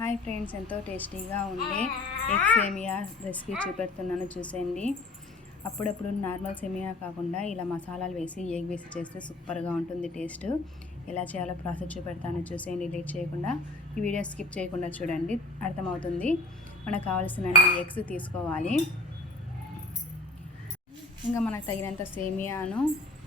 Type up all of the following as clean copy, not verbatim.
Hi friends, ఎంతో టేస్టీగా ఉండే ఎగ్ సేమియా రెసిపీ చూపెడుతున్నాను చూసేయండి. అప్పుడప్పుడు నార్మల్ సేమియా కాకుండా ఇలా మసాలాలు వేసి ఎగ్ వేసి చేస్తే సూపర్గా ఉంటుంది టేస్ట్. ఎలా చేయాలో ప్రాసెస్ చూపెడతాను చూసేయండి. లేట్ చేయకుండా ఈ వీడియో స్కిప్ చేయకుండా చూడండి, అర్థమవుతుంది. మనకు కావాల్సిన ఎగ్స్ తీసుకోవాలి. ఇంకా మనకు తగినంత సేమియాను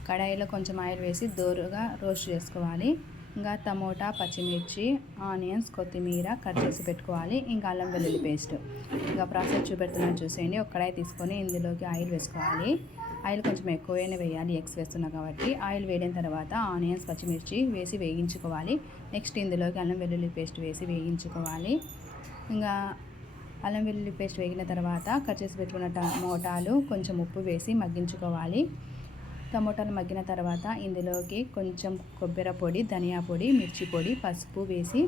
కడాయిలో కొంచెం ఆయిల్ వేసి దోరగా రోస్ట్ చేసుకోవాలి. ఇంకా టమోటా, పచ్చిమిర్చి, ఆనియన్స్, కొత్తిమీర కట్ చేసి పెట్టుకోవాలి. ఇంకా అల్లం వెల్లుల్లి పేస్ట్. ఇంకా ప్రాసెస్ చూపెడుతున్నాను చూసేయండి. ఒక కడాయి తీసుకొని ఇందులోకి ఆయిల్ వేసుకోవాలి. ఆయిల్ కొంచెం ఎక్కువైనా వేయాలి, ఎగ్స్ వేస్తున్నాం కాబట్టి. ఆయిల్ వేడిన తర్వాత ఆనియన్స్, పచ్చిమిర్చి వేసి వేయించుకోవాలి. నెక్స్ట్ ఇందులోకి అల్లం వెల్లుల్లి పేస్ట్ వేసి వేయించుకోవాలి. ఇంకా అల్లం వెల్లుల్లి పేస్ట్ వేగిన తర్వాత కట్ చేసి పెట్టుకున్న టమోటాలు కొంచెం ఉప్పు వేసి మగ్గించుకోవాలి. టమోటాలు మగ్గిన తర్వాత ఇందులోకి కొంచెం కొబ్బరి పొడి, ధనియా పొడి, మిర్చి పొడి, పసుపు వేసి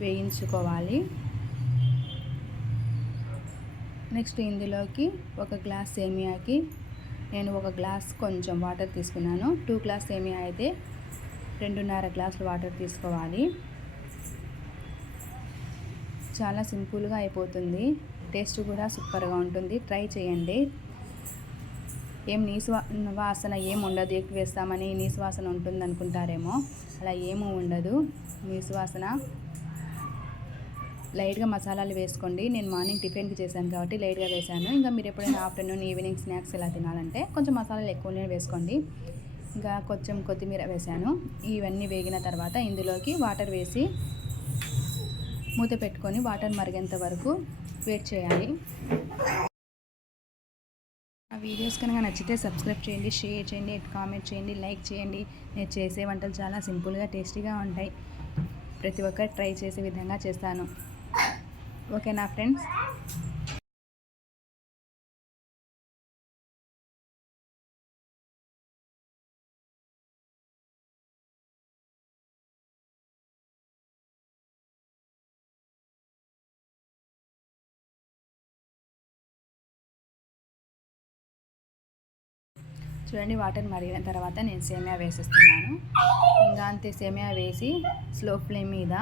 వేయించుకోవాలి. నెక్స్ట్ ఇందులోకి ఒక గ్లాస్ సేమియాకి నేను ఒక గ్లాస్ కొంచెం వాటర్ తీసుకున్నాను. 2 గ్లాస్ సేమియా అయితే 2.5 గ్లాసులు వాటర్ తీసుకోవాలి. చాలా సింపుల్గా అయిపోతుంది. టేస్ట్ కూడా సూపర్గా ఉంటుంది. ట్రై చేయండి. ఏం వాసన ఏమి ఉండదు. ఎక్కువ వేస్తామని నీసు వాసన ఉంటుంది అనుకుంటారేమో, అలా ఏమీ ఉండదు. నీసు వాసన లైట్గా మసాలాలు వేసుకోండి. నేను మార్నింగ్ టిఫిన్కి చేశాను కాబట్టి లైట్గా వేశాను. ఇంకా మీరు ఎప్పుడైనా ఆఫ్టర్నూన్, ఈవినింగ్ స్నాక్స్ ఇలా తినాలంటే కొంచెం మసాలాలు ఎక్కువనే వేసుకోండి. ఇంకా కొంచెం కొత్తిమీర వేశాను. ఇవన్నీ వేగిన తర్వాత ఇందులోకి వాటర్ వేసి మూత పెట్టుకొని వాటర్ మరిగేంత వరకు వెయిట్ చేయాలి. ఆ వీడియోస్ కనుక నచ్చితే సబ్స్క్రైబ్ చేయండి, షేర్ చేయండి, కామెంట్ చేయండి, లైక్ చేయండి. నేను చేసే వంటలు చాలా సింపుల్గా టేస్టీగా ఉంటాయి. ప్రతి ఒక్కరు ట్రై చేసే విధంగా చేస్తాను. ఓకేనా ఫ్రెండ్స్? చూడండి, వాటర్ మరిగిన తర్వాత నేను సేమియా వేసేస్తున్నాను. ఇంకా అంతే, సేమియా వేసి స్లో ఫ్లేమ్ మీద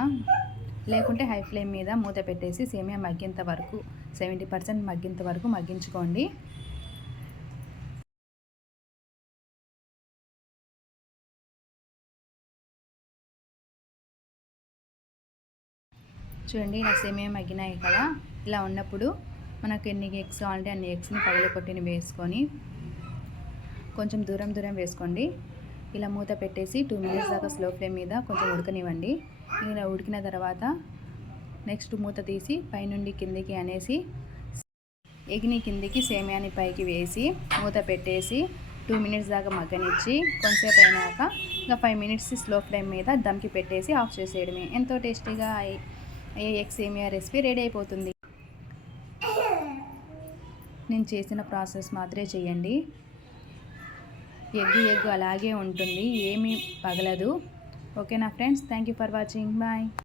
లేకుంటే హై ఫ్లేమ్ మీద మూత పెట్టేసి సేమియా మగ్గేంత వరకు 70% మగ్గేంత వరకు మగ్గించుకోండి. చూడండి, ఇలా సేమియా మగ్గినాయి కదా. ఇలా ఉన్నప్పుడు మనకు ఎన్ని ఎగ్స్ కావాలంటే అన్ని ఎగ్స్ని పగలకొట్టిని వేసుకొని కొంచెం దూరం వేసుకోండి. ఇలా మూత పెట్టేసి 2 మినిట్స్ దాకా స్లో ఫ్లేమ్ మీద కొంచెం ఉడకనివ్వండి. ఇలా ఉడికిన తర్వాత నెక్స్ట్ మూత తీసి పైనుండి కిందికి అనేసి ఎగ్ని కిందికి సేమియాని పైకి వేసి మూత పెట్టేసి 2 మినిట్స్ దాకా మగ్గనిచ్చి కొంచెంసేపు అయినాక ఇంకా 5 మినిట్స్ స్లో ఫ్లేమ్ మీద దమ్కి పెట్టేసి ఆఫ్ చేసేయడమే. ఎంతో టేస్టీగా ఎగ్ సేమియా రెసిపీ రెడీ అయిపోతుంది. నేను చేసిన ప్రాసెస్ మాత్రమే చేయండి. ఎగ్ అలాగే ఉంటుంది, ఏమీ పగలదు. ఓకేనా friends? Thank you for watching. Bye.